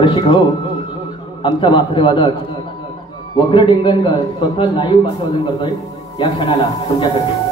रसिक हो, आमचा बासरी वादक वक्र डिंगणकर स्वतः लाईव्ह बासवादन करतोय या क्षणाला तुमच्याकडे।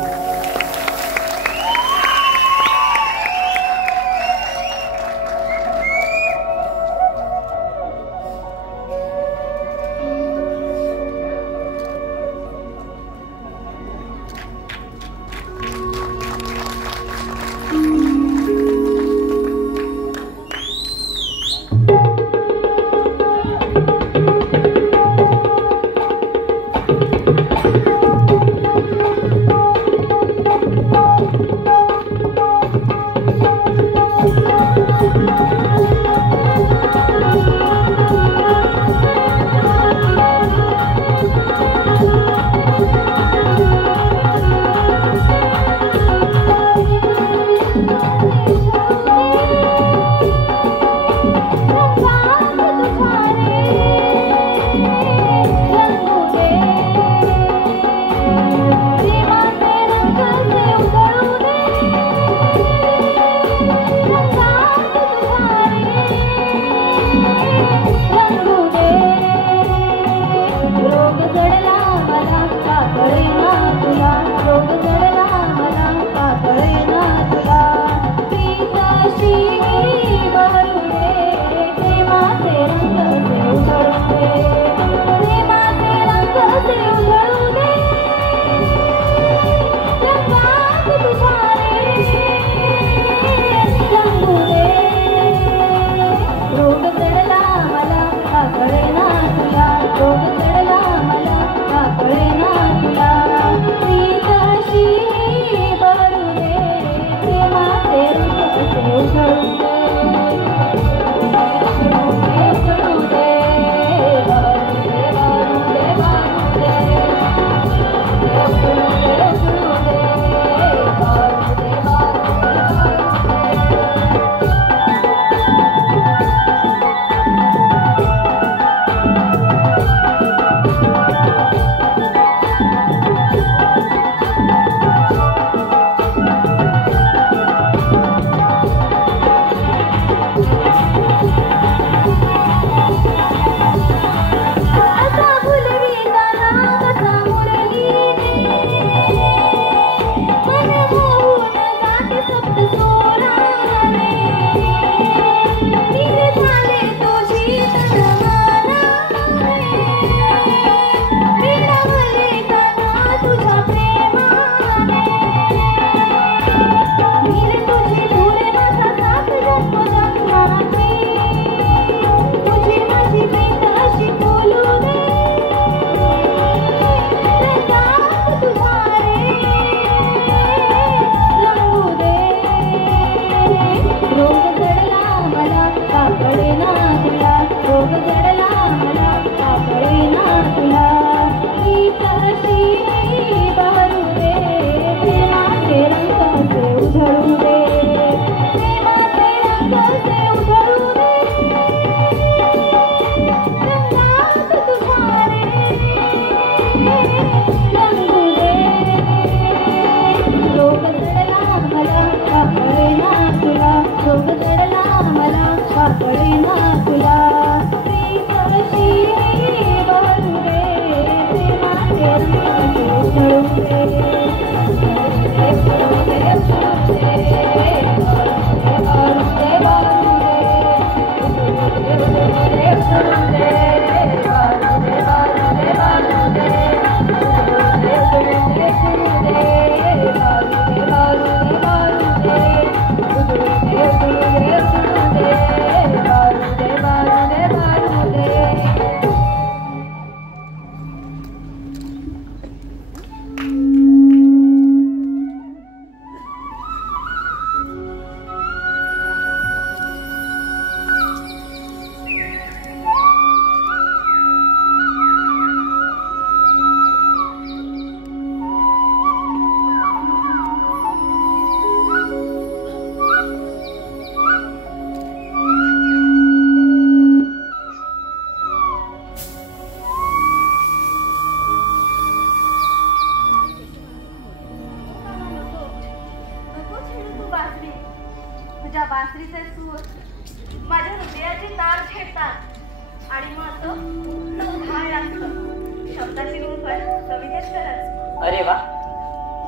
शब्दाची गुंफण कवितेत करत. अरे वा,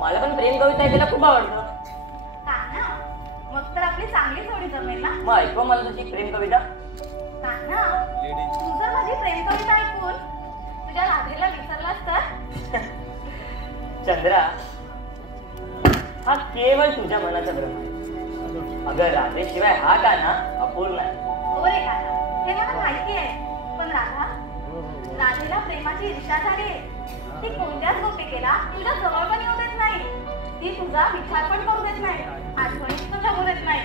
मला पण प्रेम कविता ऐकायला खूप आवडतं. कान्हा, मग तर आपली चांगली जोडी जमेल ना. मग ऐकव मला तुझी प्रेम कविता. कान्हा, तू जर माझी प्रेम कविता ऐकून तुझ्या राधेला विसरलास तर. चंद्रा, हा केवळ तुझ्या मनाचा भ्रम आहे. अगं राधेशिवाय हा कान्हा अपूर्ण आहे. हो रे कान्हा, हे मला माहिती आहे. पण राधेला प्रेमाची ईर्ष्या झाली आहे. ती कोणत्याच गोपिकेला तुझ्या जवळ पण येऊ देत नाही. ती तुझा विचार पण करू देत नाही. आठवणीत पण जगू देत नाही.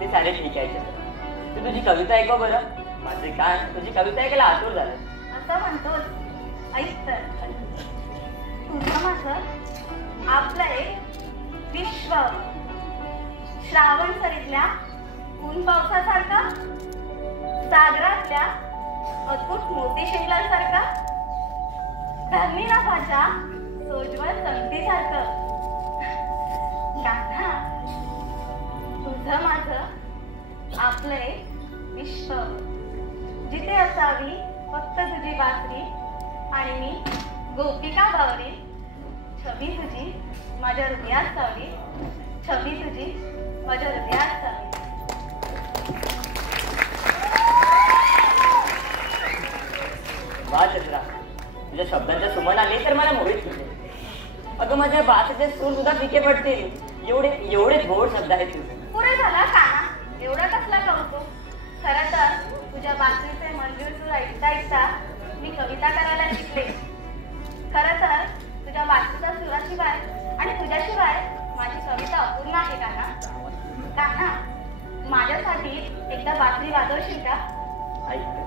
ते सारे ठीक आहे चंद्रा, तू तुझी कविता ऐकव बरं. माझे कान तुझी कविता ऐकायला आतुर झाले. असं म्हणतोस? ऐक तर. तुझं माझं आपलं एक विश्व, श्रावण सरीतल्या ऊन पावसासारखा, सागरातल्या अद्भुत मोती शिंपल्यासारखा, धरणी नाभाच्या सोज्वळ संगतीसारखं. कान्हा, तुझं माझं आपलं एक विश्व, जिथे असावी फक्त तुझी बासरी आणि मी गोपिका बावरी. छबी तुझी माझ्या हृदयात सावली, छबी तुझी माझ्या हृदयात सावली. वा चंद्रा, तुझ्या शब्दांच्या सुमन आले तर मला मोहित केले. अगं माझ्या बासचे सूर सुद्धा फिके पडतील, एवढे एवढे गोड शब्द आहेत तुझे. पुरे झाला काना, एवढा कसला कौतुक. खरं तर तुझ्या बासरीचे मंजूर सूर ऐकता ऐकता मी कविता करायला शिकले. खरं तर तुझ्या बासरीच्या सुराशिवाय आणि तुझ्याशिवाय माझी कविता अपूर्ण आहे काना. काना, माझ्यासाठी एकदा बासरी वाजवशील का? ऐक.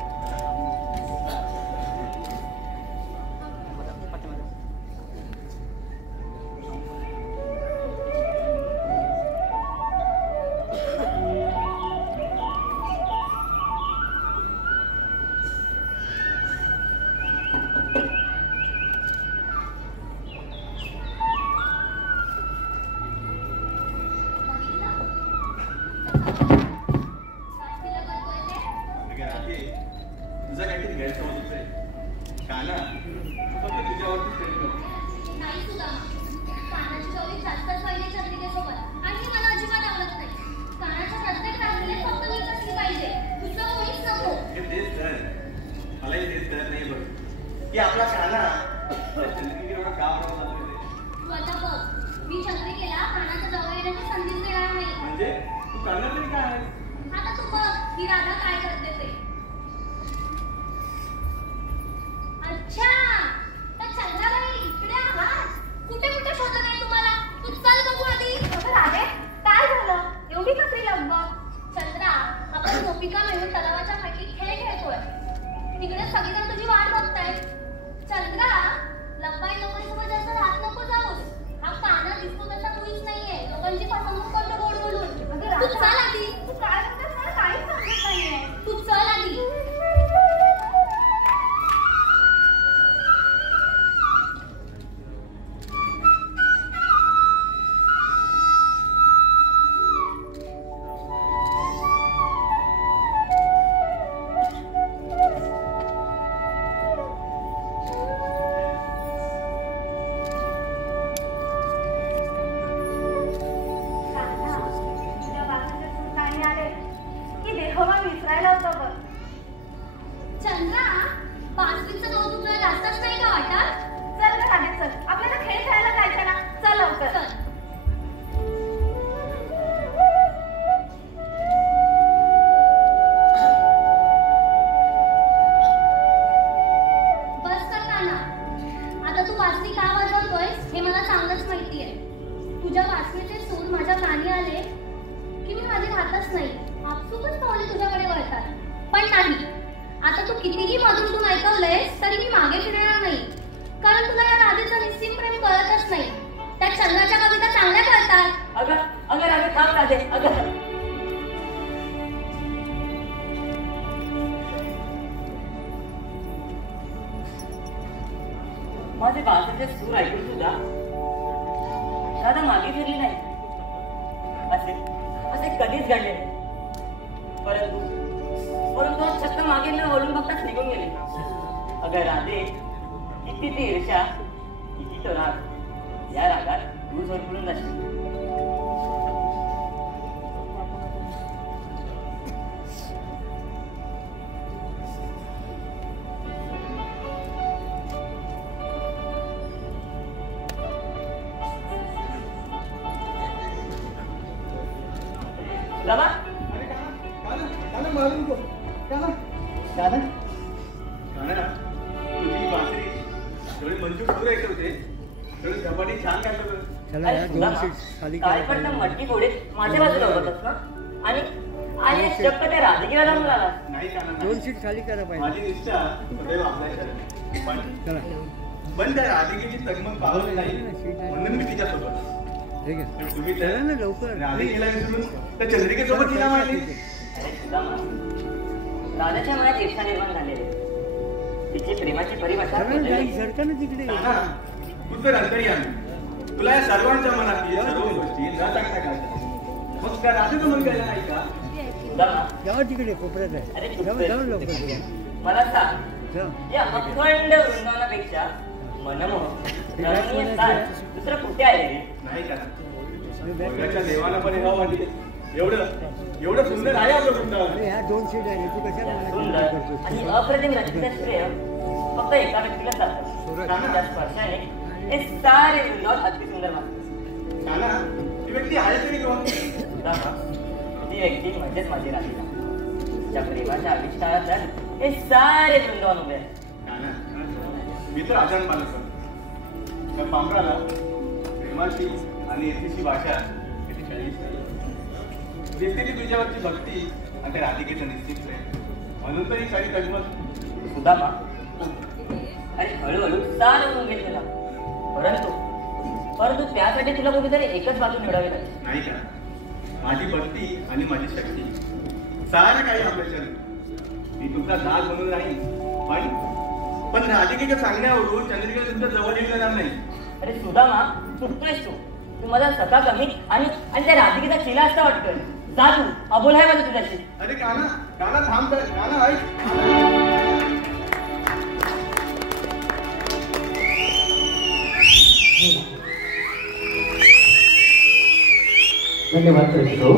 माझे बासरीचे सूर ऐकून सुद्धा राधा मागे फिरली नाही. असे कधीच घडले नाही. परंतु चक्क मागे न वळून बघताच निघून गेले. अगं राधे, किती ती ईर्ष्या, किती तो राग. या रागात तू झोडपून जाशील. बाबा तुझी बासरी थोडी मंजूर सुरू ऐकत होते थोडी झपाटी छान काय मटकी फोडे माझ्या बाजूला होतास ना आणि आणि चक्क त्या राधिकेला जाऊन आला. नाही का 2 सीट खाली करा पाहिजे. माझी निष्ठा सदैव आपल्या पण त्या राधिकेची तगमग पावली नाही म्हणून मी तिच्यासोबत. ठीक आहे, तुम्ही चला ना लवकर. राधिकेला विसरून त्या चंद्रिकेसोबत तिला मारली. राधाच्या मनात ईर्षा निर्माण झालेली. तिची प्रेमाची परिभाषा बदलली. झडका ना तिकडे. तू तर अंतर्यामी, तुला या सर्वांच्या मनात सर्व गोष्टी न सांगता काय मग त्या राधेचं मन कळलं नाही का? जावा तिकडे कोपऱ्यात आहे. अरे जाऊ लवकर. मला सांग, या अखंड वृंदावनापेक्षा मनमोहक रमणीय स्थान दुसरं कुठे आहे रे? नाही का मुलगाच्या देवाला पण हे वाटले एवढं सुंदर आहे आपलं वृंदावन. ह्या 2 सीट आहे, तू कशाला सुंदर आणि अप्रतिम रचनेचं श्रेय फक्त एका व्यक्तीला जातं. त्या स्पर्शाने हे सारे वृंदावन अगदी सुंदर वाटतं. नाना, ती व्यक्ती आहे तरी कोण? ती व्यक्ती म्हणजेच माझी राधिका. त्या प्रेमाच्या आविष्कारात हे सारे वृंदावन उभे आहेत. मी तर आजान पालक त्या पांपराला प्रेमाची आणि येथीची भाषा दिसते ती तुझ्यावरची भक्ती आणि त्या राधिकेचं निश्चित प्रेम म्हणून तर ही सारी तगमग. सुदामा आणि हळूहळू सारं होऊन घेतलेला. परंतु त्यासाठी तुला कुठेतरी एकच बाजू निवडावी लागेल. नाही का माझी भक्ती आणि माझी शक्ती सारं काही आपल्याच्या मी तुमचा दास म्हणून राहील पण राधिकेच्या सांगण्यावरून चंद्रिका तुमच्या जवळ येऊ देणार नाही. अरे सुदामा, चुकतोयस तू माझा सखा कमी आणि त्या राधिकेचा चिला असता वाटतोय. जा तू, अबोल आहे माझं तुझ्याशी. अरे काना थांब कर, काना ऐक. धन्यवाद प्रेक्षको.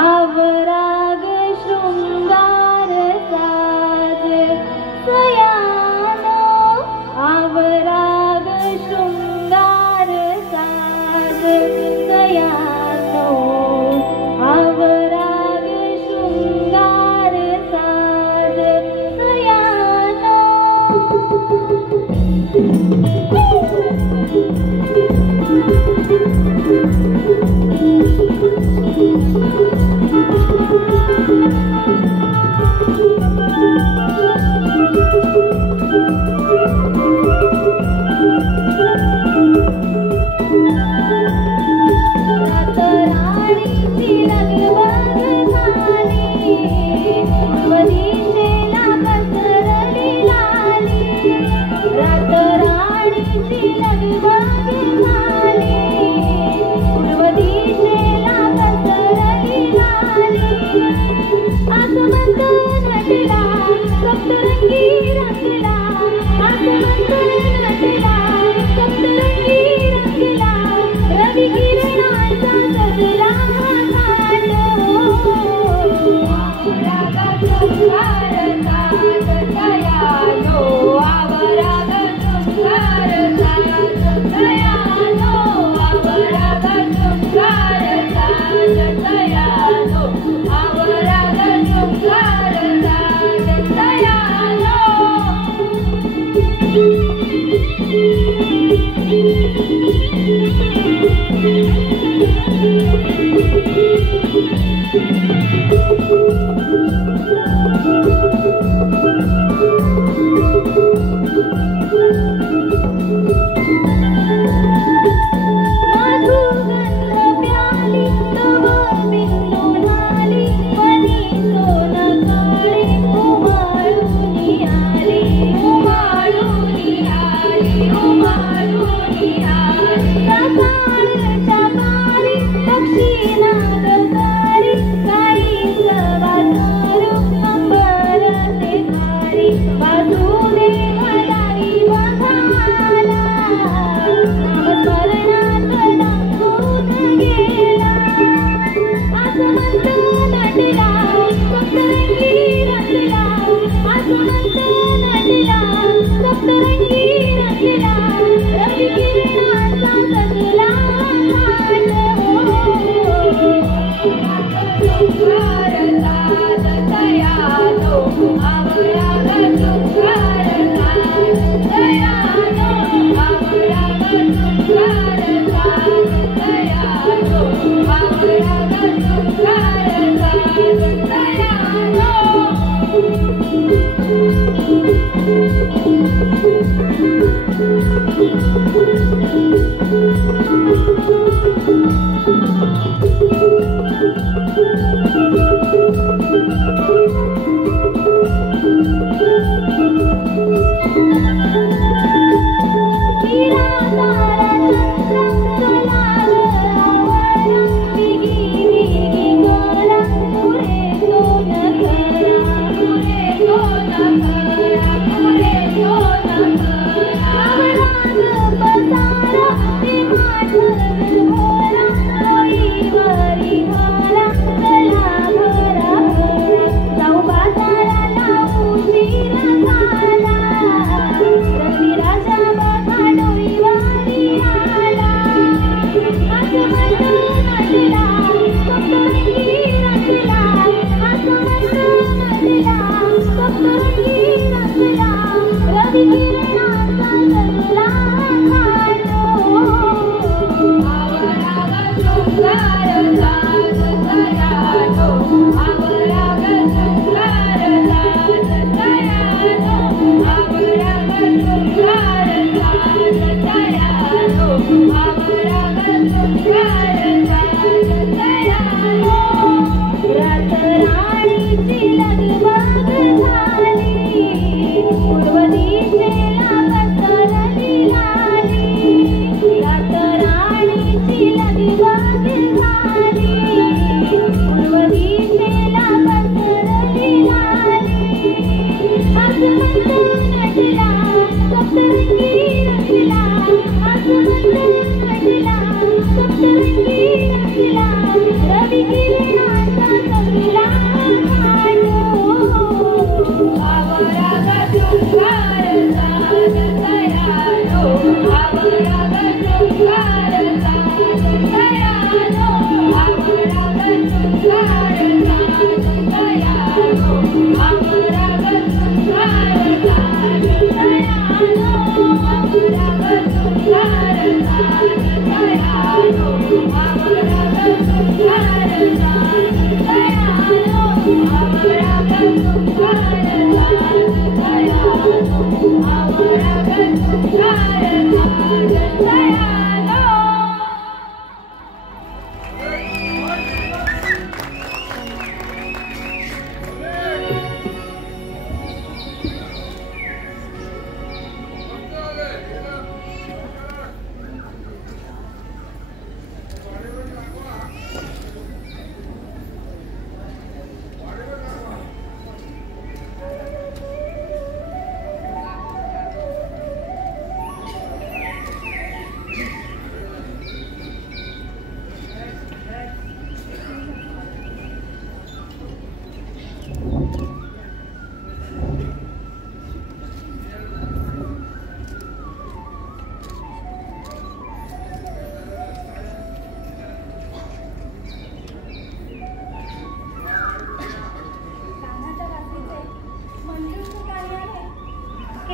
आवराग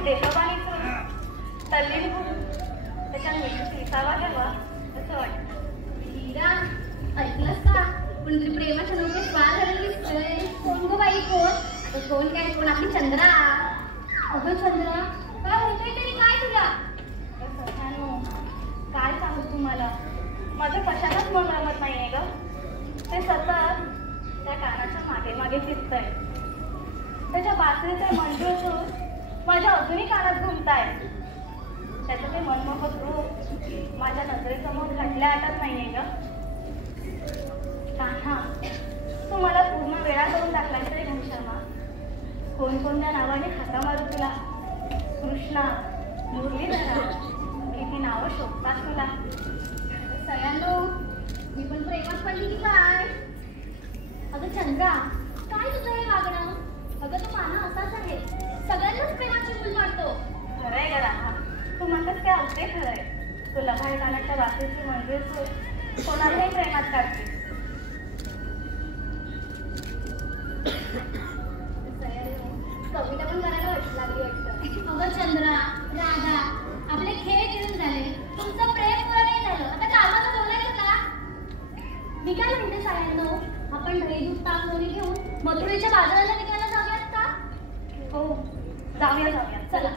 देशोबानीचं तल्लीन होऊन त्याच्या मिठीत विसावा घ्यावा असं वाटतं. हीरा, ऐकलंस का? पण तुझी प्रेमाच्या नोकरीत वार झालेली दिसतोय. कोण गो बाई कोण? आता कोण काय कोण आपली चंद्रा. अगं चंद्रा, काय होतंय तरी काय तुला? अगं सखानो, काय सांगू तुम्हाला, माझं कशालाच मन रमत नाहीये ग. ते सतत त्या कानाच्या मागे मागे फिरतंय. त्याच्या बासरीचे मंजूळ सूर माझ्या अजूनही कानात घुमताय. त्याचं ते मनमोहक रूप माझ्या नजरेसमोर घडल्या आटत नाहीये ग. कान्हा, तू मला पूर्ण वेळा करून टाकलास रे घनश्यामा. कोणकोणत्या नावाने हाका मारू तुला? कृष्णा, मुरलीधरा, किती नावं शोभतात तुला. सयानो, मी पण प्रेमात पडली की काय? अगं चंद्रा, काय तुझं हे वागणं? अगं तो माना असाच आहे, सगळ्यांनाच प्रेमाची भूल मारतो. खरंय ग राहा, तू म्हणतेस ते अगदी खरंय. तू लभाई गाण्याच्या बाकीची मंजूर सूर कोणालाही प्रेमात काढते. कविता पण करायला लागली वाटतं. अगं चंद्रा, राधा, आपले खेळ खेळून झाले, तुमचं प्रेम पुरं नाही झालं, आता कामाचं बोलायचं का? मी काय म्हणते सगळ्यांनो, आपण दही दूध ताक लोणी घेऊन मथुरेच्या बाजाराला विकायला जाऊयात का? हो, जाऊया जाऊया, चला.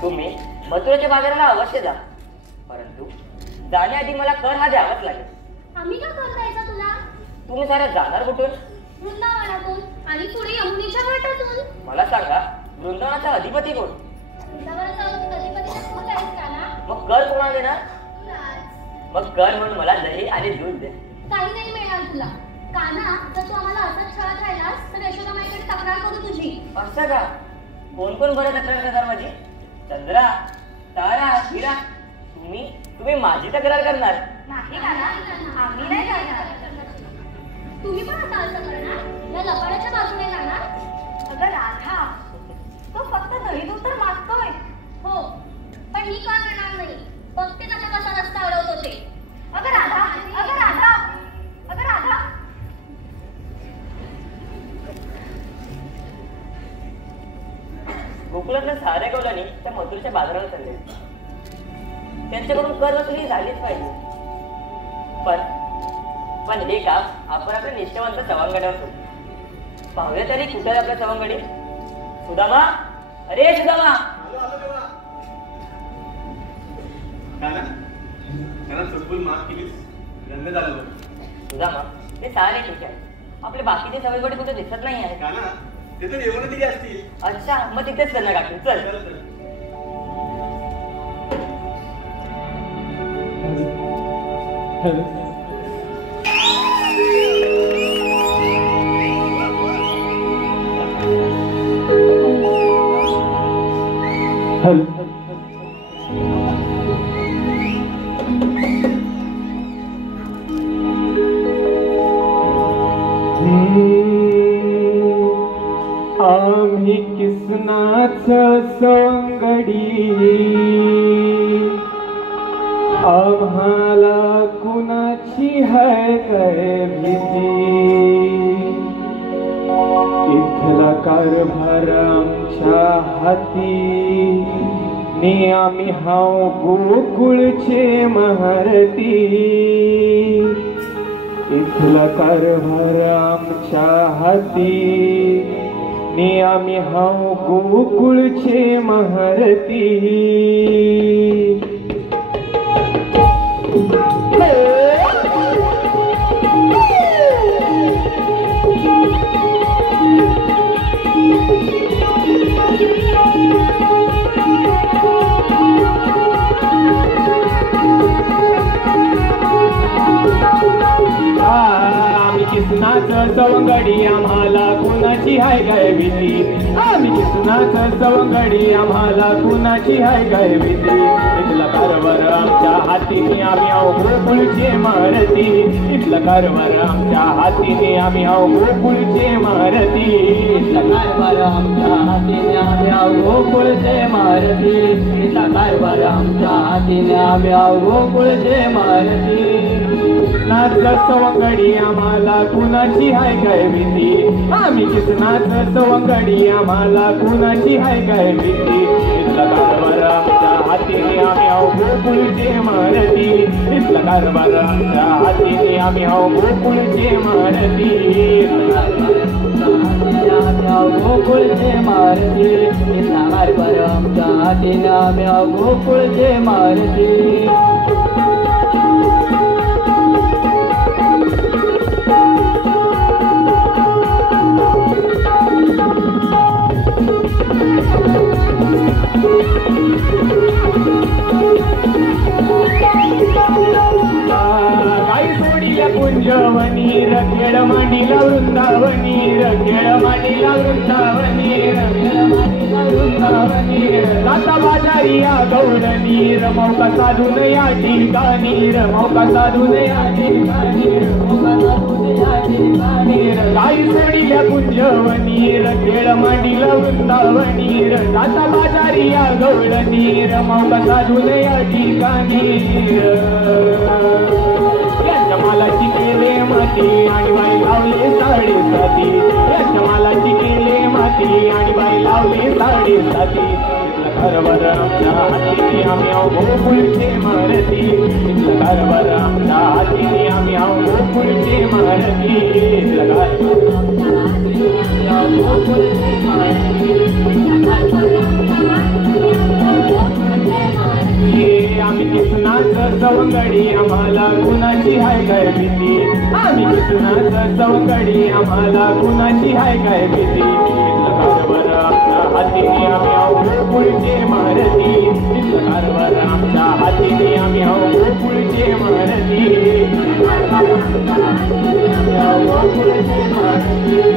तुम्ही मथुरेच्या बाजाराला अवश्य जा, परंतु जाण्याआधी मला कर हा द्यावाच लागेल. आम्ही का कर द्यायचा तुला? तुम्ही सारा जाणार कुठून? वृंदावनातून आणि पुढे यमुनेच्या घाटातून. मला सांगा, वृंदावनाचा अधिपती कोण? वृंदावनाचा अधिपती तूच आहेस का ना? मग कर कोणाला देणार? तुलाच. मग कर म्हणून मला दही आणि दूध दे. काही नाही मिळणार तुला. कान्हा, जर तू आम्हाला असंच छळत राहिलास तर यशोदामाईकडे तक्रार करू तुझी. असं का? कोण कोण बरं तक्रार करणार माझी? चंद्रा, तारा, हिरा, तुम्ही माझी तक्रार करणार? नाही कान्हा, आम्ही नाही करणार. तुम्ही पण आता असं करणार? या लबाडाच्या बाजूने जाणार? अगं राधा, तो फक्त दही दूध तर मागतोय. हो, पण मी का करणार नाही? बघते त्याचा कसा रस्ता अडवतो ते. अगं राधा, अगं राधा, अगं राधा. गोकुळातल्या साऱ्या गवलांनी त्या मथुरेच्या बाजाराला चालले. त्यांच्याकडून कर वसुली झालीच पाहिजे. पण हे काम आपण आपल्या निष्ठावंत सवंगड्यावर करू. पाहूया तरी कुठे आहे आपला सवंगडी? सुदामा, अरे सुदामा. चुटबुल माफ केलीस, धन्य झालं. सुदामा, ते सारे ठीक आहे. आपले बाकीचे सवंगडी कुठे दिसत नाही आहे. का ना, ते तर येऊन दिली असतील. अच्छा, मग तिथेच कर ना काकी. चल. आम्ही किसनाच सवंगडी, आम्हाला कुणाची है काय भीती. इथला कारभार आमच्या हाती, नि आम्ही हाव गोकुळचे महारती. इथला कारभार आमच्या हाती, नि आम्ही हाव गोकुळचे महारती. किसनाचं सवंगडी आम्हाला कुणाची हाय गाय भीती आम्ही किसनाचं सवंगडी आम्हाला कुणाची हाय गाय भीती इथला कारभार आमच्या हातीने आम्ही आहो गोकुळचे महारथी इथला कारभार आमच्या हातीने आम्ही आहो गोकुळचे महारथी इथला कारभार आमच्या हातीने आम्ही आहो गोकुळचे महारथी इथला कारभार आमच्या हातीने आम्ही आहो गोकुळचे महारथी नाचं सवंगडी आम्हाला कुणाची हाय गाय भीती आम्ही किसनाचं सवंगडी आम्हाला कुणाची हाय गाय भीती इथला कारभार आमच्या हातीने आम्ही आहो गोकुळचे महारथी इथला कारभार आमच्या हातीने आम्ही आहो गोकुळचे महारथी गोकुळचे महारथी इथला कारभार आमच्या हातीने आम्ही आहो गोकुळचे महारथी कुंजवनी रखेड मांडीला वृंदावनी रखेड मांडीला वृंदावनी रखेड मांडीला वृंदावनी जाता बाजारी या गौडनी रमौका साधून या ठिकाणी रमौका साधून या ठिकाणी रमौका साधून या ठिकाणी गाई सोडील्या कुंजवनी रखेड मांडीला वृंदावनी जाता बाजारी या गौडनी रमौका साधून या ठिकाणी मालाची केले माती आणि बाई लावले साडेसाती याच्या मालाची केले माती आणि बाई लावले साडेसाती इथला कारभार आमच्या हातीने आम्ही आहो गोकुळचे महारथी इथला कारभार आमच्या हातीने आम्ही आहो गोकुळचे महारथी इथला कारभार आमच्या हातीने आम्ही आहो गोकुळचे महारथी आम्ही किसनाचं सवंगडी आम्हाला कुणाची हाय गाय भीती आम्ही किसनाचं सवंगडी आम्हाला कुणाची हाय गाय भीती इथला कारभार आमच्या हातीने आम्ही आहो गोकुळचे महारथी इथला कारभार आमच्या हातीने आम्ही आहो गोकुळचे महारथी आम्ही आहो गोकुळचे महारथी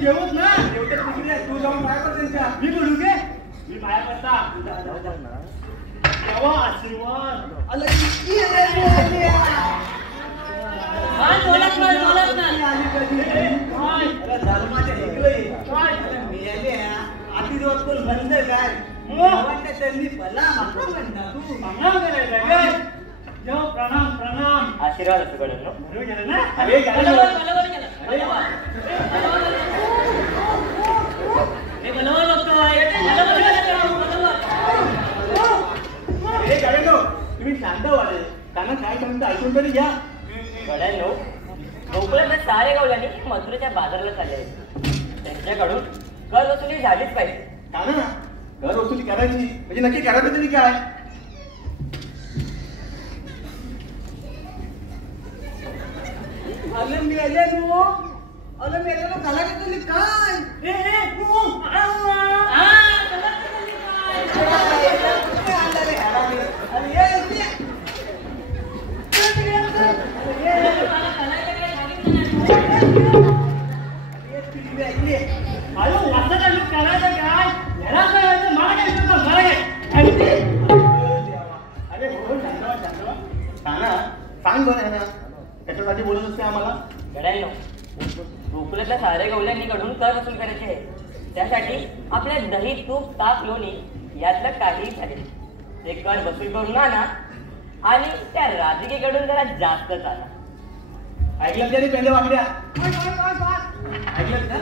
जेवत ना जेवतात तिकडे तू जाऊन पाय पड त्यांच्या मी बोलू घे मी पाया पडता तेव्हा आशीर्वाद अरे धर्माच्या मेले आधी दिवस कोण बंद काय त्यांनी भला मात्र म्हणता तू प्रणाम करायचा प्रणाम प्रणाम आशीर्वाद असतो कडून गेलं ना अरे तुम्ही शांत व्हाले त्यांना काय सांगता ऐकून तरी घ्या गड्यांनो गोकुळातल्या सारे गावल्यानी मथुरेच्या बाजाराला चालले आहेत त्यांच्याकडून कर वसुली झालीच पाहिजे का ना घर वसुली करायची म्हणजे नक्की करायचं तरी काय अरे मेल्यानो घाला घेतली काय सांग बरं आहे ना त्याच्यासाठी बोलत असते आम्हाला गड्यांनो गोकुळातल्या सारे गवल्यांनी कडून कर वसूल करायचे आहे त्यासाठी आपल्या दही तूप ताक लोणी यातलं काहीही चालेल ते कर वसूल करून आणा आणि त्या राधिकेकडून जरा जास्तच आणा ऐकलं तरी पेंडे वाकड्या ऐकलं ना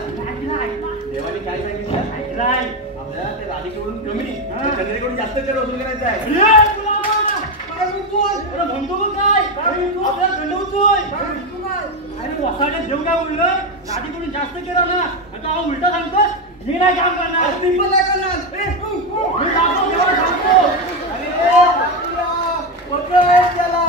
देवाने काय सांगितलं ऐकलाय आपल्याला ते राधिकेकडून कमी चंद्रेकडून जास्त कर वसूल करायचं आहे म्हणतो काय आपल्याला दंडवतोय अरे वसाडे देव काय बोललं राधीकडून जास्त केलं ना आता उलट सांगतो मी नाही काम करणार मी पण नाही करणार मी सांगतो अरे पकड त्याला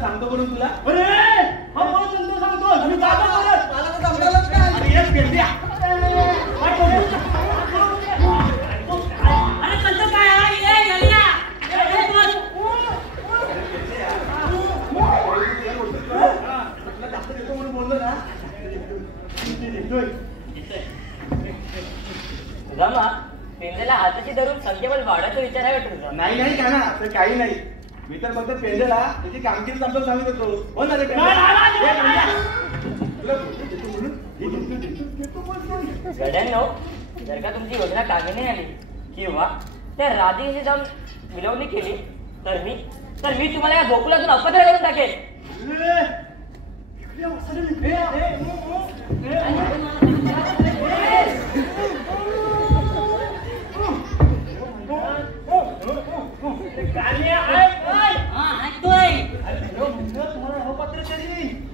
सांगतो करून तुला सांगतो मी बोललो ना सुदामा पेंडेला हाताची धरून संख्येबल वाढायचा विचार आहे तुझा नाही नाही का ना तर काही नाही मी तर फक्त पेंडेला त्याची कामगिरी समजून सांगत होतो हो ना रे गड्यांनो जर का तुमची योजना कामी नाही आली किंवा त्या राधेशी जाऊन मिळवणी केली तर मी तुम्हाला या गोकुळातून अपत्र करून टाकेल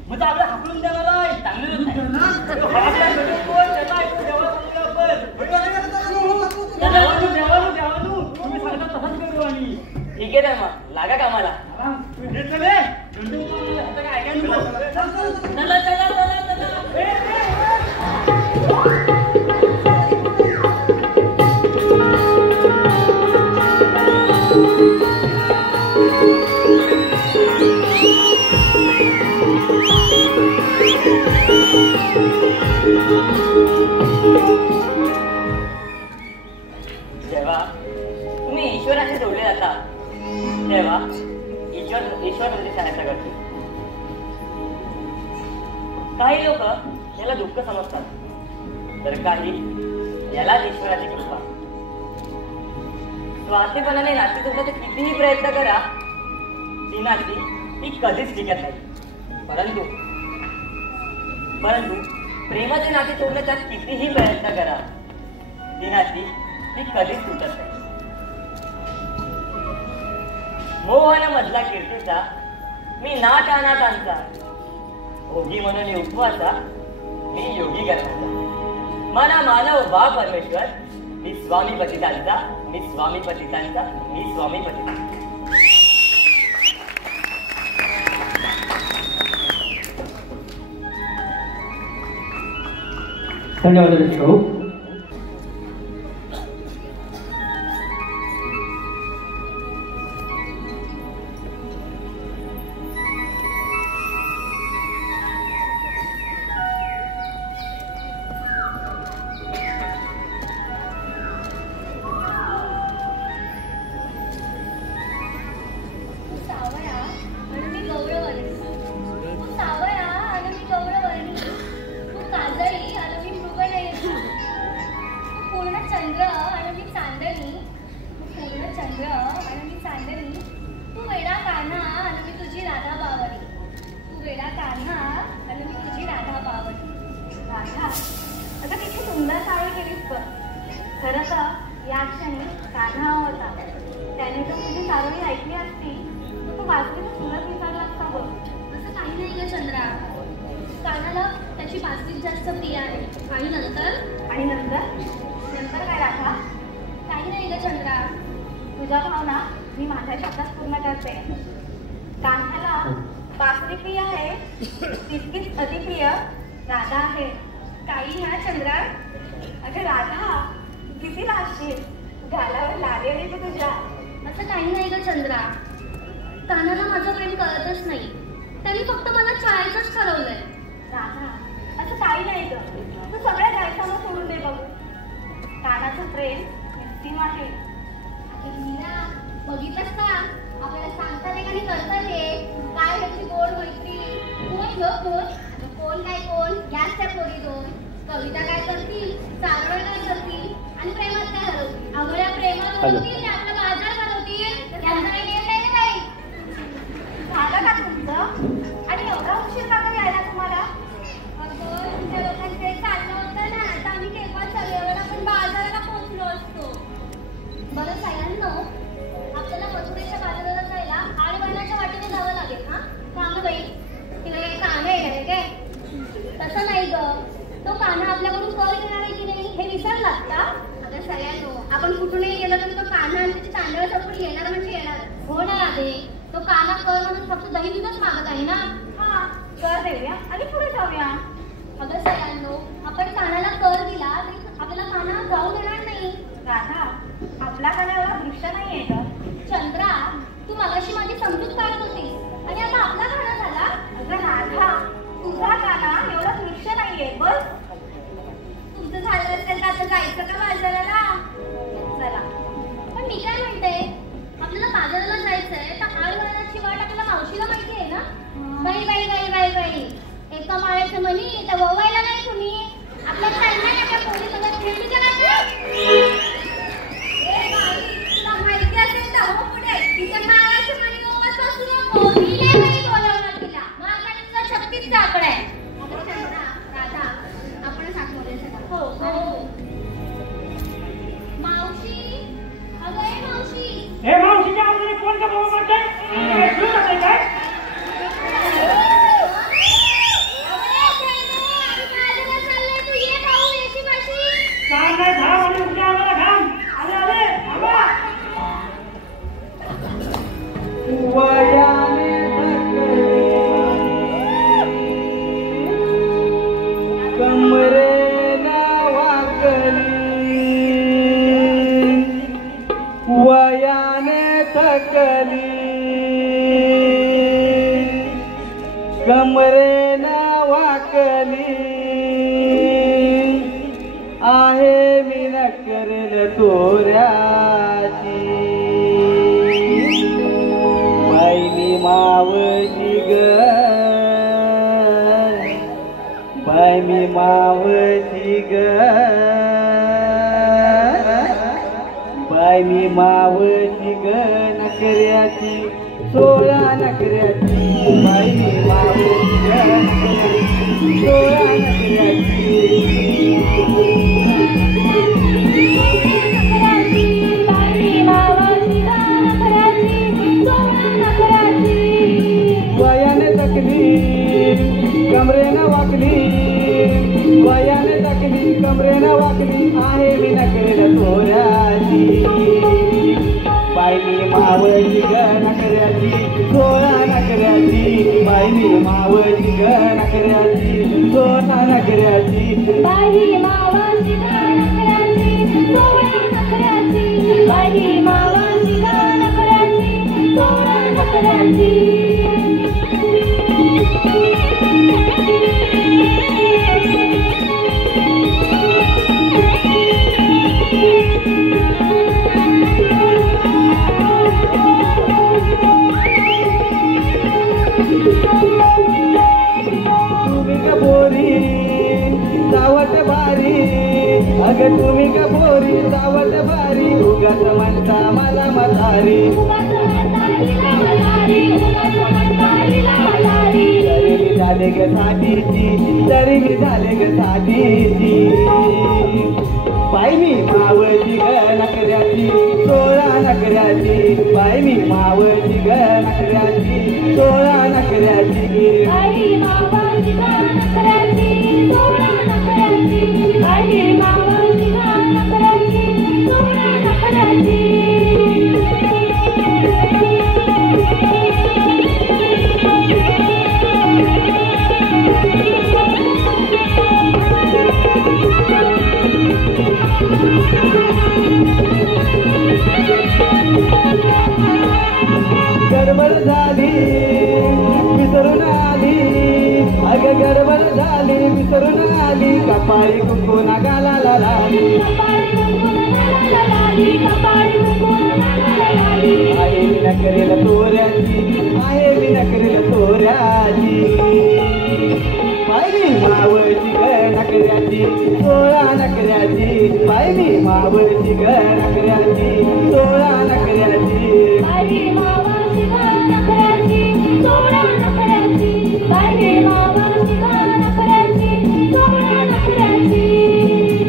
म्हणजे आपल्या हाकलून द्यायला ठीक आहे मग लागा कामाला जेव्हा तुम्ही ईश्वराशी जोडले जाता तेव्हा ईश्वर तुमची सहायता करते काही लोक याला दुःख समजतात तर काही यालाच ईश्वराची कृपा स्वार्थीपणाने नाती तुमचा कितीही प्रयत्न करा ती नाती ती कधीच टिकत नाही परंतु प्रेमाचे नाते तोडण्याचा कितीही प्रयत्न करा ती नाती ती कधीच तुटत नाही मोहन मधला कीर्तीचा मी नाट अनाथांचा भोगी म्हणून उपवासा मी योगी करण्याचा मना मानव वा परमेश्वर मी स्वामी पतितांचा मी स्वामी पतितांचा मी स्वामी पतितांचा धन्यवाद भाऊ. बाई अग तुम्ही का पोरी सावध भारी उगाच म्हणता मला म्हातारी तरी मी झाले ग साठीची तरी मी झाले ग साठीची बाई मी मावळची ग नकऱ्याची 16 नकऱ्याची बाई मी मावळची ग नकऱ्याची 16 नकऱ्याची बाई मावळची ग नकऱ्याची 16 नकऱ्याची बाई मावळची ग नकऱ्याची 16 नकऱ्याची गडबड झाली विसरून आली अग गडबड झाली विसरून आली कपाळी कुंकुना गालाला लाली आहे मी नकरेल तोऱ्याची आहे मी नकरेल तोऱ्याची बाई मी मावळची ग नकऱ्याची 16 नकऱ्याची बाई मी मावळची ग नकऱ्याची 16 नकऱ्याची बाई मावळची ग नकऱ्याची 16 नकऱ्याची बाई मावळची ग नकऱ्याची 16 नकऱ्याची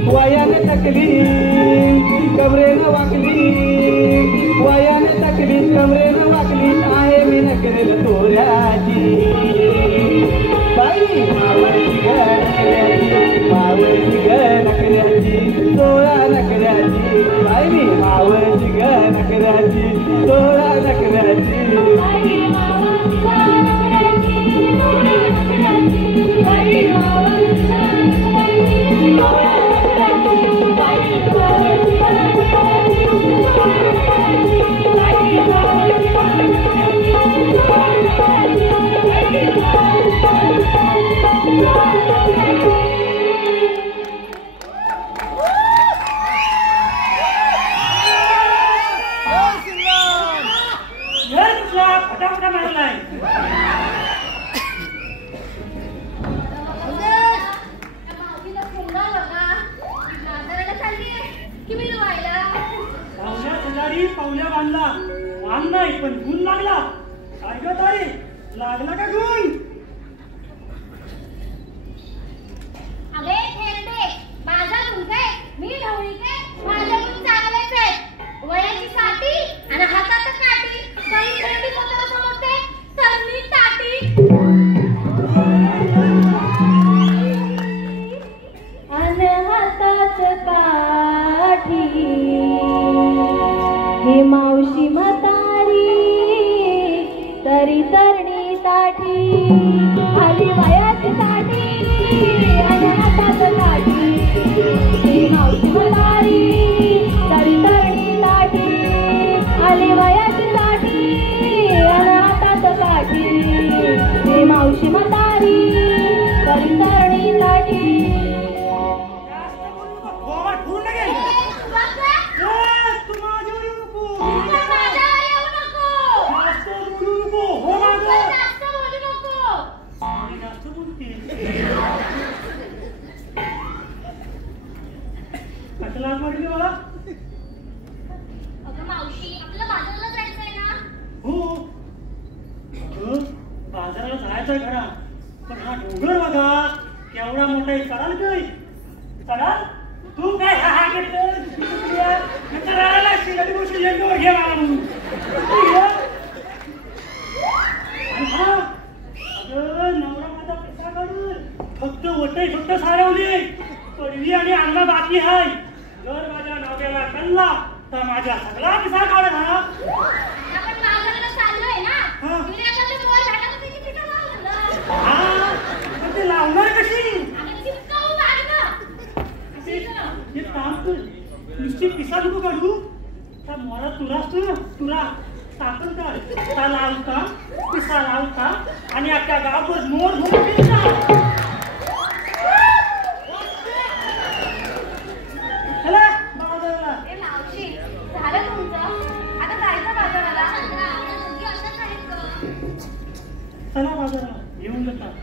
वयाने टकली कमरेनं वाकली वयाने टकली कमरेनं वाकली आहे मी नकरेल तोऱ्याची बाई मावळची ग नकऱ्याची मावळची ग नकऱ्याची 16 नकऱ्याची बाई मी मावळची ग नकऱ्याची 16 नकऱ्याची बाई मावळची ग नकऱ्याची 16 नकऱ्याची बाई मावळची ग नकऱ्याची 16 नकऱ्याची बाई मावळची ग नकऱ्याची 16 नकऱ्याची बाई मावळची ग नकऱ्याची 16 पावल्या बांधला वान नाही पण गुण लागला काय ग ताई लागला का गुण अरे खेळते माझा मुलगा आहे मी ढवळीक आहे माझे गुण चांगलेच आहेत वयाची साठी आणि हातात काठी काही खेळती कोणाला समजते तरणी ताटी आणि हातात काठी हे मावशी म्हातारी तरी तरणी साठी आली वयाची साठी आणि हातात काठी हे मावशी म्हातारी तरी तरणी साठी आली वयाची साठी आणि हातात काठी हे मावशी म्हातारी तरी तरणी साठी अगं मावशी आपल्याला बाजाराला जायचंय ना हो अगं बाजाराला जायचंय खरा पण हा डोंगर बघा केवढा मोठा आहे चढाल काय चढाल तू काय हा घेतलं गोष्टी घे मला म्हणून अगं नवरा माझा पैसा काढून फक्त वटई फक्त सारवली पडवी आणि अंगा बाकी आहे जर माझ्या नवऱ्याला कळला तर माझ्या सगळा पिसा काढत हा आपण बाजाराला चाललोय ना तुम्ही आपल्याला बोल झाला तर किती का लावलं हा पण ते लावणार कशी अगं चिपकावून काढ ना हे काम तू निश्चित पिसा नको काढू त्या मोरा तुरास तू तुरा साखर काढ ता लावता पिसा लावता आणि अख्ख्या गावभर मोर घेऊन फिरता चला बाजाराला येऊन जातात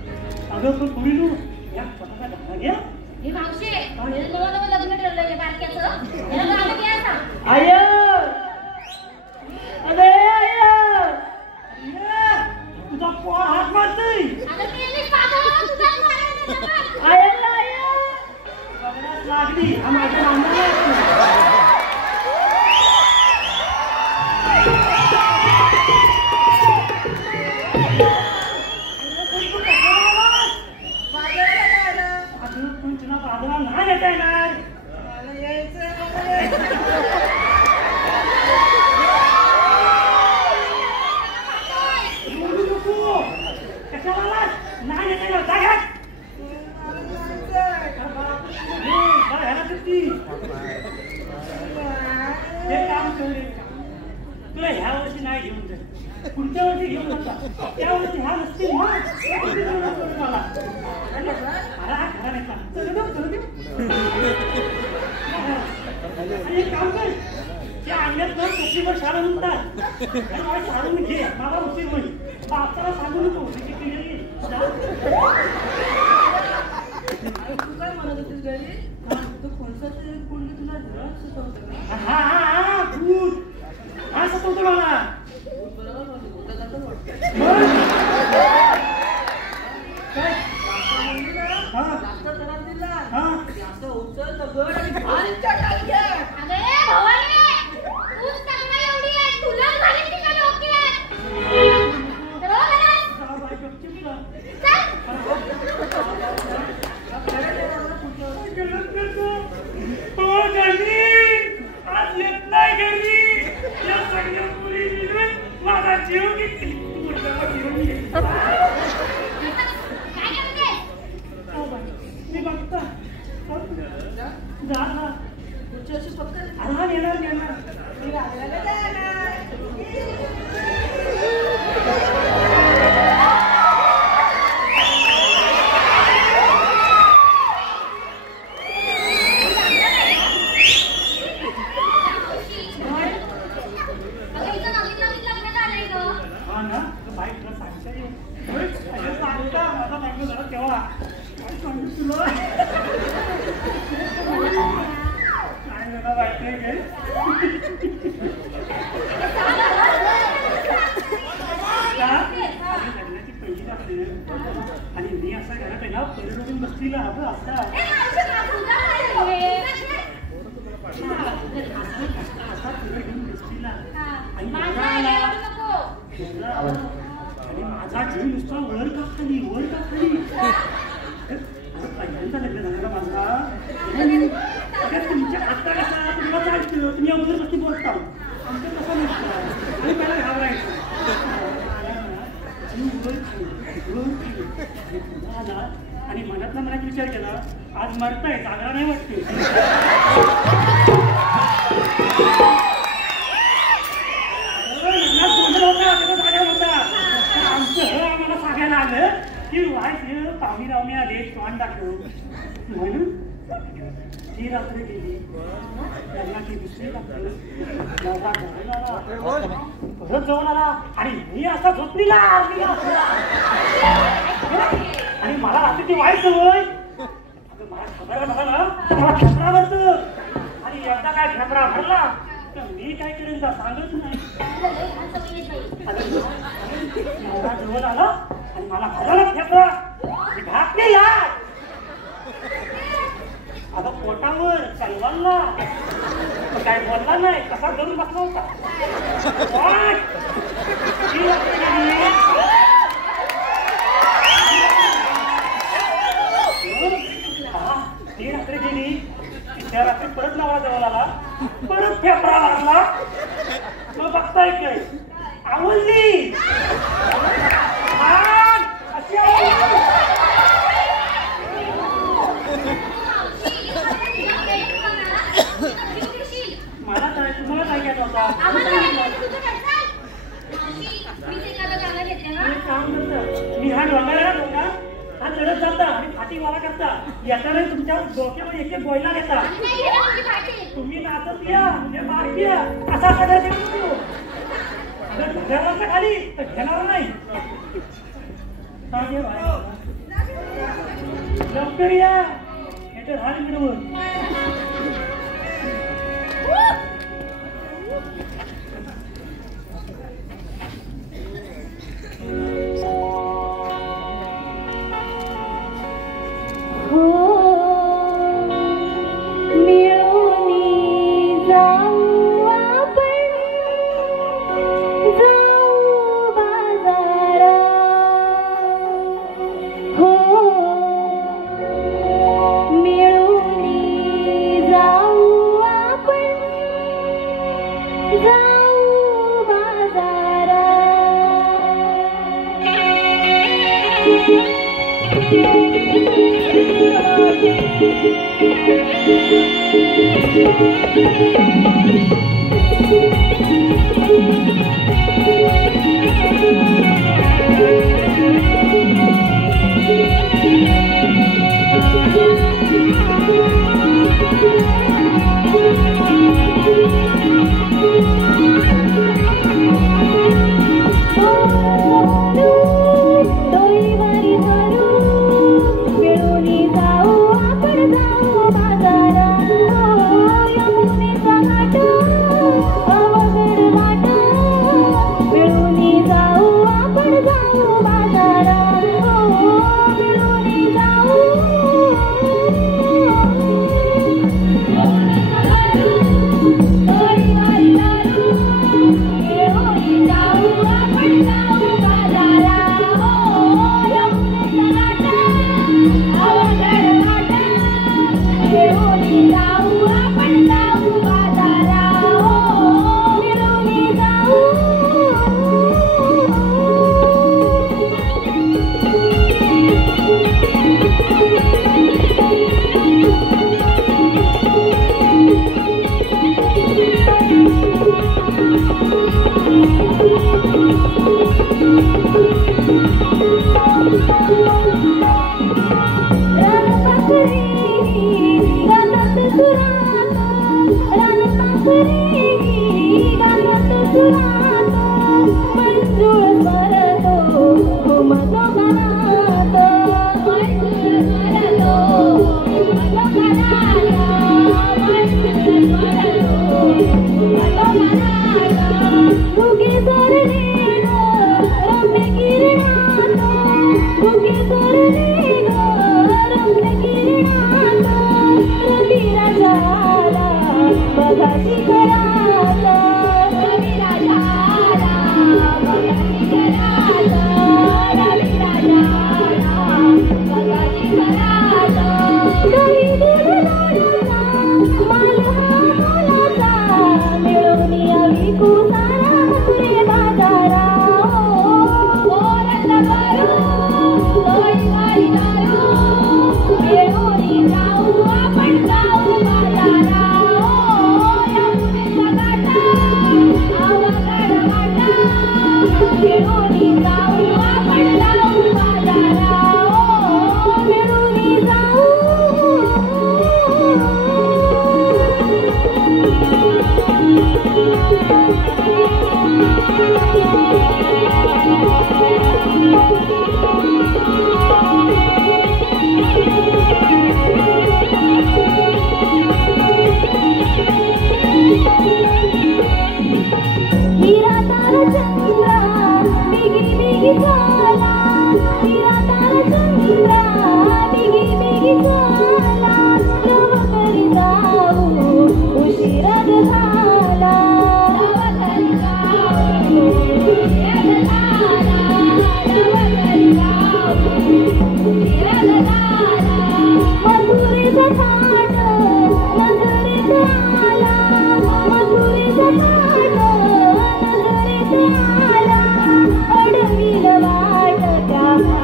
अगं पण पुढील या स्वतःचा धंदा घ्या हे मावशी नवं लग्न ठरलंय बारक्याचं याला गाणं घ्यायचं आय अरे आय तुझा पोर हात मारतोय अगं मेलीस पागल तुझा मारायला आय आय बघण्यात लागली हा माझ्या नांदा तुमच्या बाजूला नाही येता येणार मला यायचं कशाला नाही येता येणार जागा तुला ह्या वर्षी नाही घेऊन जाईल पुढच्या वर्षी घेऊन जाता त्या वर्षी ह्या नसतील मला खरा नाही आणि एक काम कर त्या अंगण्यात ना टोपलीवर शाळा म्हणतात आणि शाळून घे मला उशीर होईल बापाला सांगू नको तू काय म्हणत होतीस घरी तू कोणता तरी कोणी तुला घरात सुचवतं का हा हा हा भूत हा सतवतो मला बरोबर म्हणतो भूताचा तर वाटतं जास्त त्रास दिला जास्त उचल दगड आणि भारीच्या टाक्या अरे भवानी तूच चांगला एवढी आहे तुला झाली तिच्या डोक्यात आज येत नाही घरी या सगळ्या मुली मिळून माझा जीव घेतली मी बघता जा ना पुढच्याशी फक्त हा येणार येणार मी लागला जाणार आणि मी असा घरात आहे ना पहिल्यापासून बसलेला हवं असा आणि माझा जीव नुसता वर का खाली पहिल्यांदा लग्न झालं माझा तुमच्या आता कसा तुम्हाला चालतं तुम्ही अगोदर बसती बोलता आमचं कसं नसतं आणि मला घाबरायचं आणि मनातला मनात विचार केला आज मरताय जागा नाही वाटते आमचं आम्हाला सांगायला आलं की वाईट पाहुणी रावणी आले तोंड दाखव म्हणून ती रात्र गेली त्यांना ती दुसरी रात्र परत जाऊन आला आणि मी असा झोपलीला आणि मला रात्री ती वाईट सवय मला खबर झाला ना मला खेपरा भरतो आणि एकदा काय खेपरा भरला तर मी काय करेन तर सांगत नाही एवढा जवळ आला आणि मला भरायला खेपरा घातली यार आता पोटावर चालवाला काय बोलला नाही कसा धरून बसला होता ती रात्री गेली त्या रात्री परत नावा जवळ आला परत फेफरा लागला मग बघताय काय आवडली अशी मला काय तुम्हाला काय घ्यायचं होता मी हा डोंगरा डोंगा हा चढत जाता आणि फाटी वाला करता याच्याने तुमच्या डोक्यावर एक एक गोयला घेता तुम्ही नाचत या म्हणजे मार या असा करायचं खाली तर घेणार नाही लवकर या मीटर हा इकडे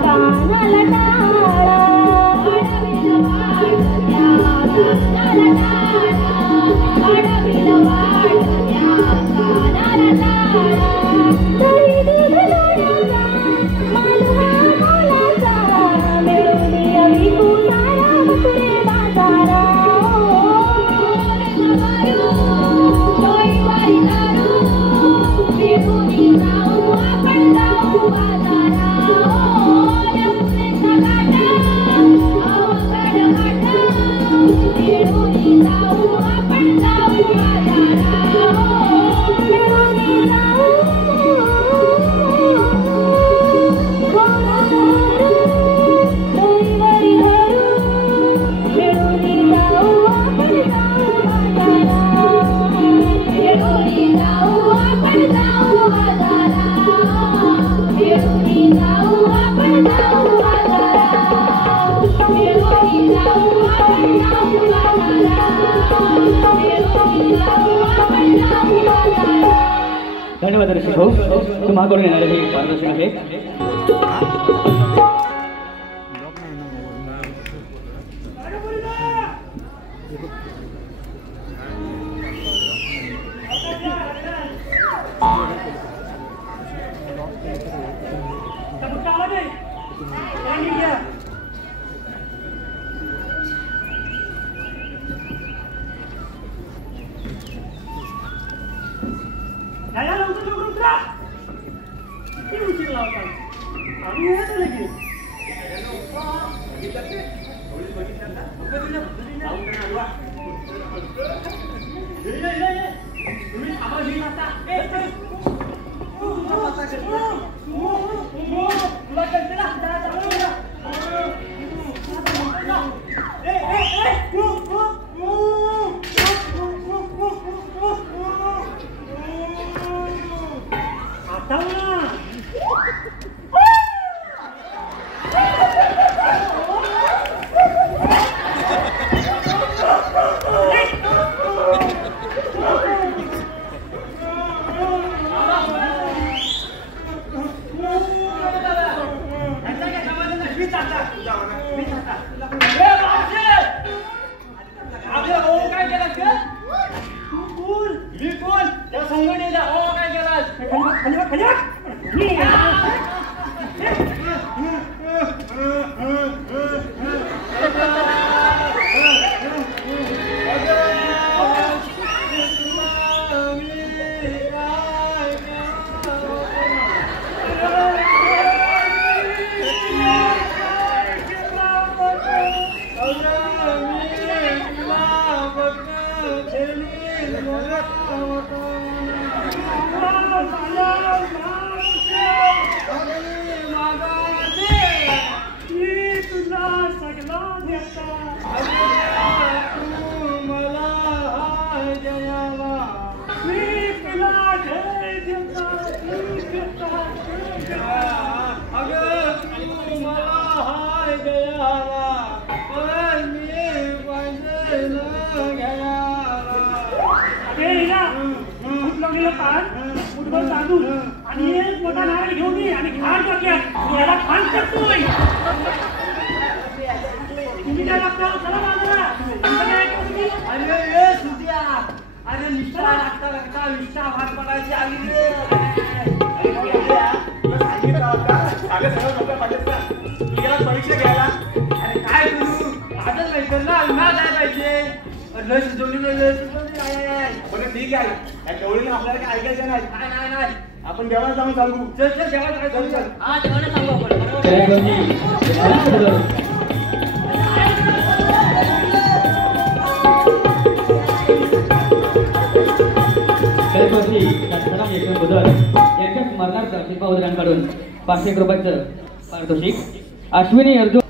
कानाला धन्यवाद ऋषी भाऊ. तुम्हाकडून येणारे हे पारदर्शक आहे. परीक्षा घ्यायला अरे काय करू आजच नाही करणार ना जायला पाहिजे लस ठीक आहे तेवढी आपल्याला काय ऐकायचं नाही नाही आपण देवाला जाऊन सांगू चल देवाला जाऊन चल हा देवाला सांगू आपण यांच्या स्मरणार्थ शिल्पावधारांकडून 500 रुपयाचं पारितोषिक अश्विनी अर्जुन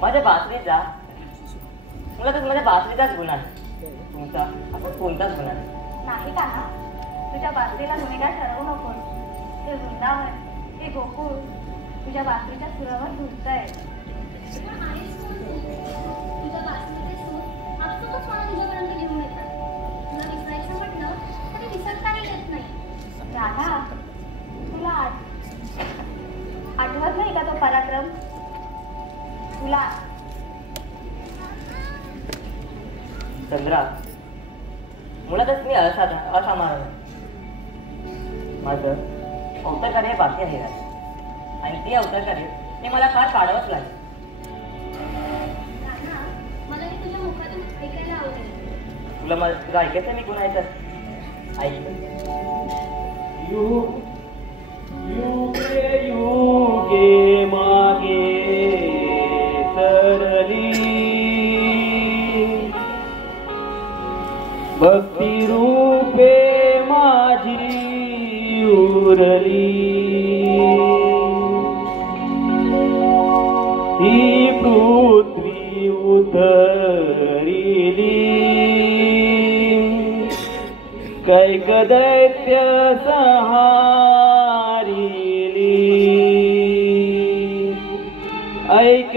माझ्या बासरीचा मला तर माझ्या बासरीचाच गुन्हा तुमचा असं कोणताच गुन्हा नाही का ना तुझ्या बासरीला गुन्हेगार ठरवू नको ते वृंदावन ते गोकुळ तुझ्या बासरीच्या सुरावर झुलतंय तुझ्या बासरीचे सूर आपसुकच मला तुझ्यापर्यंत घेऊन येतात तुला विसरायचं म्हटलं तरी विसरताही येत नाही राधा तुला आठवत नाही का तो पराक्रम तुला. चंद्रा, मुळातच मी असामान्य. माझं अवतार कार्य बाकी आहे आणि ते अवतार कार्य ते मला फार काढावंच लागेल. मला हे तुझ्या मुखातून ऐकायला आवडेल. तुला ऐकायचं मी कोणाचं ऐक. युगे युगे मागे सरली भक्ती रूपे माझी उरली. ही पृथ्वी उतरिली कैक दैत्य सहारिली. ऐक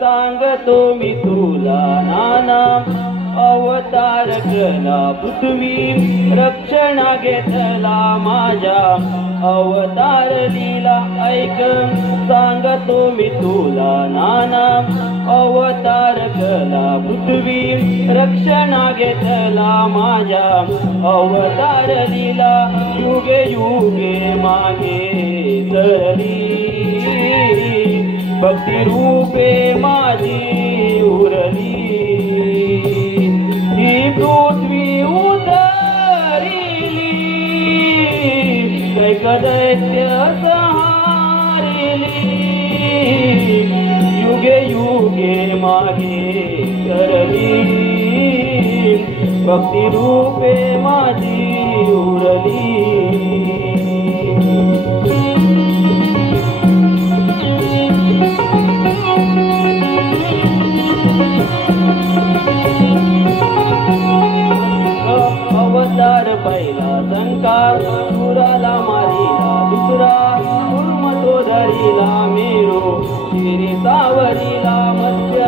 सांगतो मी तुला नाना अवतार कला पृथ्वी रक्षणा घेतला माझ्या अवतार लीला. ऐक सांगतो मी तुला नाना अवतार कला पृथ्वी रक्षणा घेतला माझ्या अवतार लीला. युगे युगे मागे सरली भक्ती रूपे माझी उरली. ही पृथ्वी उतरिली कैक दैत्य सहारिली. युगे युगे मागे सरली भक्ती रूपे माझी उरली. अवतार पहिला संकार सुराला मारिला दुसरा कुर्म तो धरिला मेरो शिरी सावरीला मत्स्य.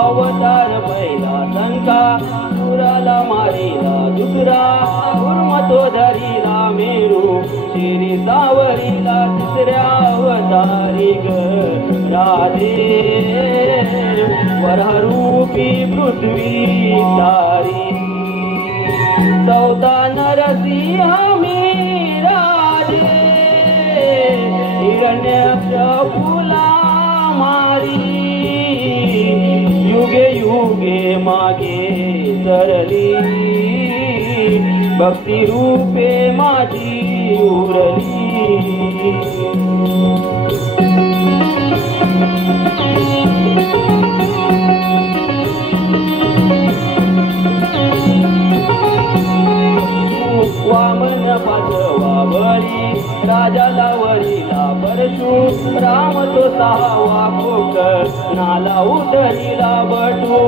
अवतार पहिला संकार सुराला मारिला दुसरा कुर्म तो धरिला मेरो शिरी सावरीला. तिसऱ्या अवतारी ग राधे वररूपी पृथ्वी तारी. चौदा नरसिंह मी राजे हिरण्यक्ष फुला मारी. युगे युगे मागे सरली भक्ती रूपे माझी उरली. वामन पाचवा बळी राजाला वरीला परशु राम तो सहावा खोकर नाला उतरिला बटू.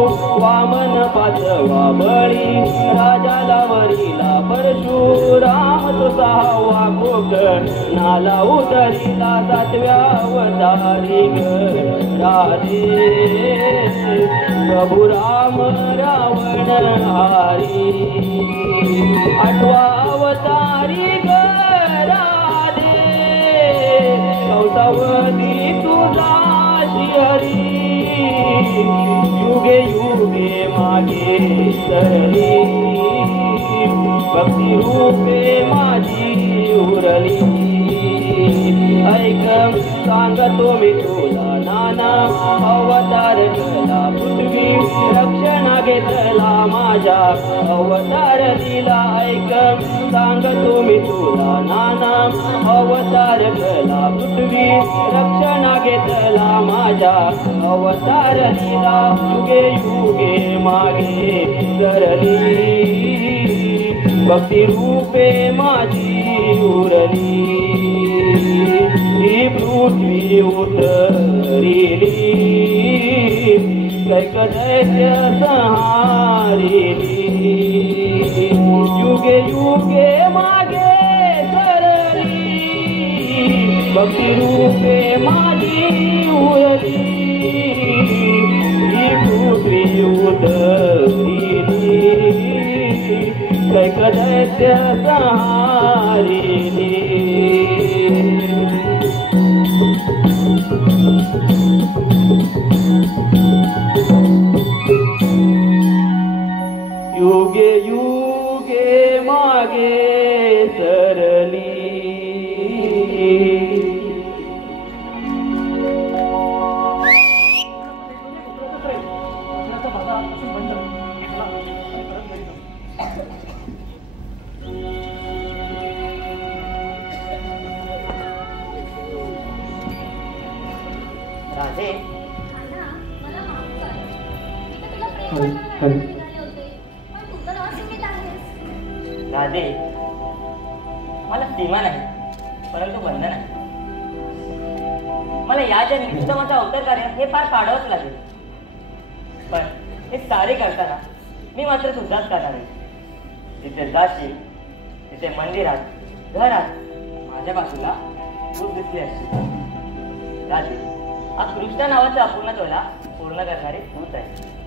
वामन पाचवा बळी राजाला वरीला परशु राम तो सहावा खोकर नाला उतरिला. सातव्या अवतारी राधे प्रभु राम रावण हारी. आठवा अवतारी ग राधे कौतवती तुझा श्रीहरी. युगे युगे मागे सरली भक्ती रूपे माझी उरली. ऐक सांगतो मी तुला नाना अवतार कला पृथ्वी रक्षणा घेतला माझ्या अवतार लीला. ऐक सांगतो मी तुला नाना अवतार कला पृथ्वी रक्षणा घेतला माझ्या अवतार लीला. युगे युगे मागे सरली भक्ती रूपे माझी उरली. ही पृथ्वी उतरिली कैक दैत्य सहारिली. युगे युगे मागे सरली भक्ती रूपे माझी उरली. ही पृथ्वी उतरिली कैक दैत्य सहारिली. राधे, अण्णा, मला माफ कर. मी तर तुला प्रेम करताना निघाले होते, पण तू तर असीमित आहेस. राधे, मला सीमा नाही परंतु बंधन आहे. मला या जन्मी माझं अवतार कार्य हे पार पाडावंच लागेल. पण हे सारे करताना मी मात्र तुझाच करणार आहे. जिथे जाशील तिथे मंदिरात घरात माझ्या बाजूला तूच दिसली असतील. राधे, हा कृष्ण नावाचा अपूर्णत्वाला पूर्ण करणारी तूच आहे.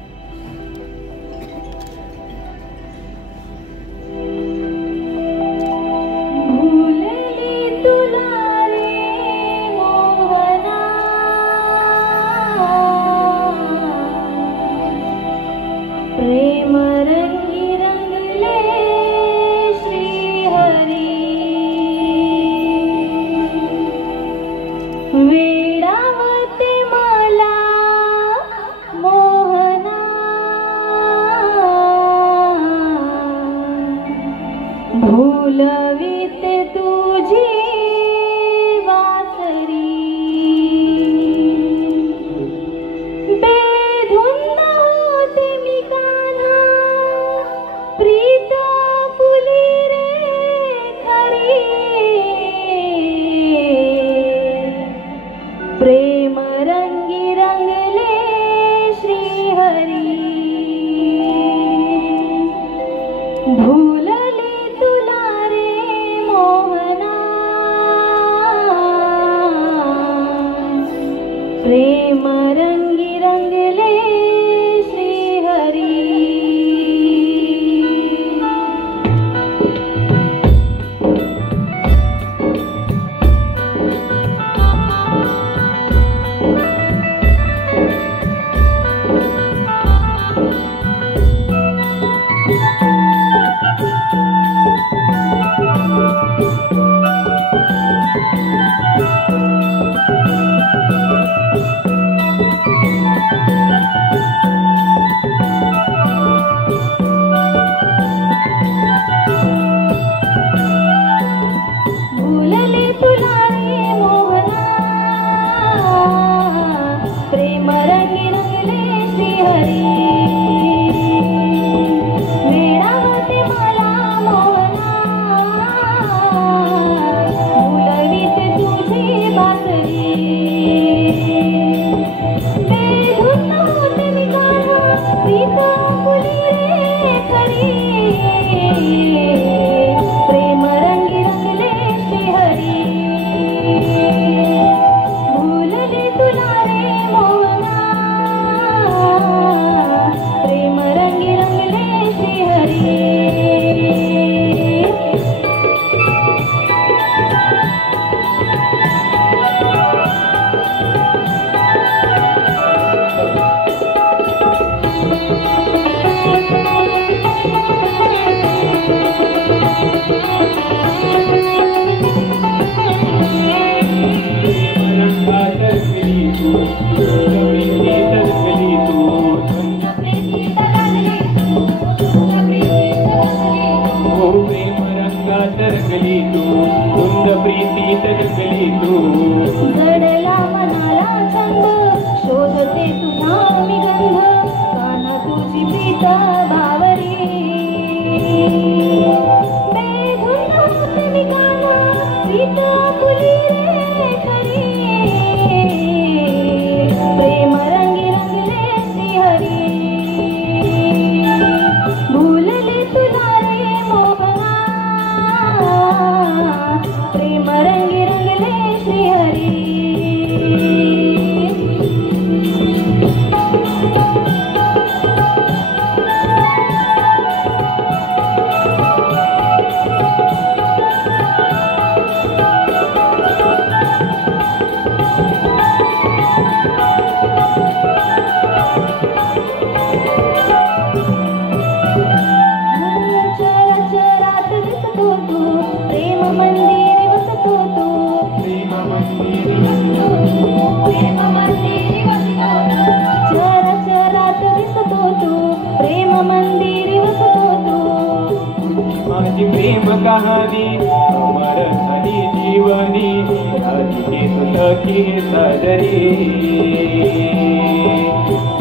जन्माची सदरी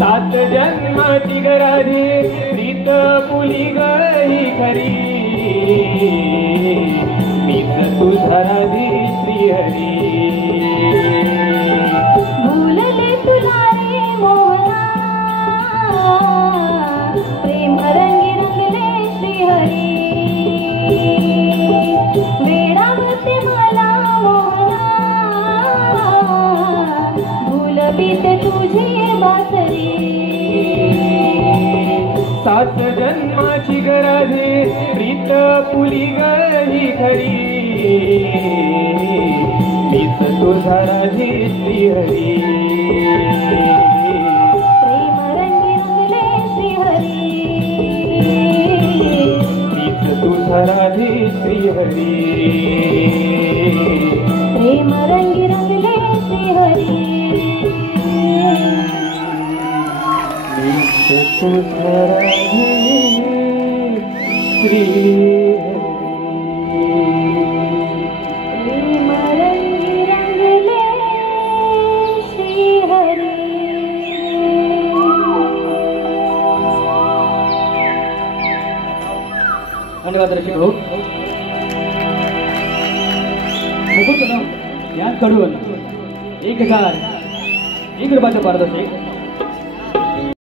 7 जन्माची गराधी प्रीत पुली गई खरी मीच तुझा राधी श्रीहरी भूलले तुला रे मोहना प्रेम रंगी रंगले श्रीहरी वेडावते मला मोहना भूलवीते तुझी बासरी 7 जन्माची गराधी प्रीत पुली गई खरी मीच तुझा राधी श्रीहरी प्रेम रंगी रंगले श्रीहरी मीच तुझा राधी श्रीहरी प्रेम रंगी रंगले श्रीहरी मीच तुझा राधी श्रीहरी प्रेम रंगी रंगले श्रीहरी धन्यवाद रसिक भाऊ. मुकुंद याच कडून 1000 1 रुपयाचं पारितोषिक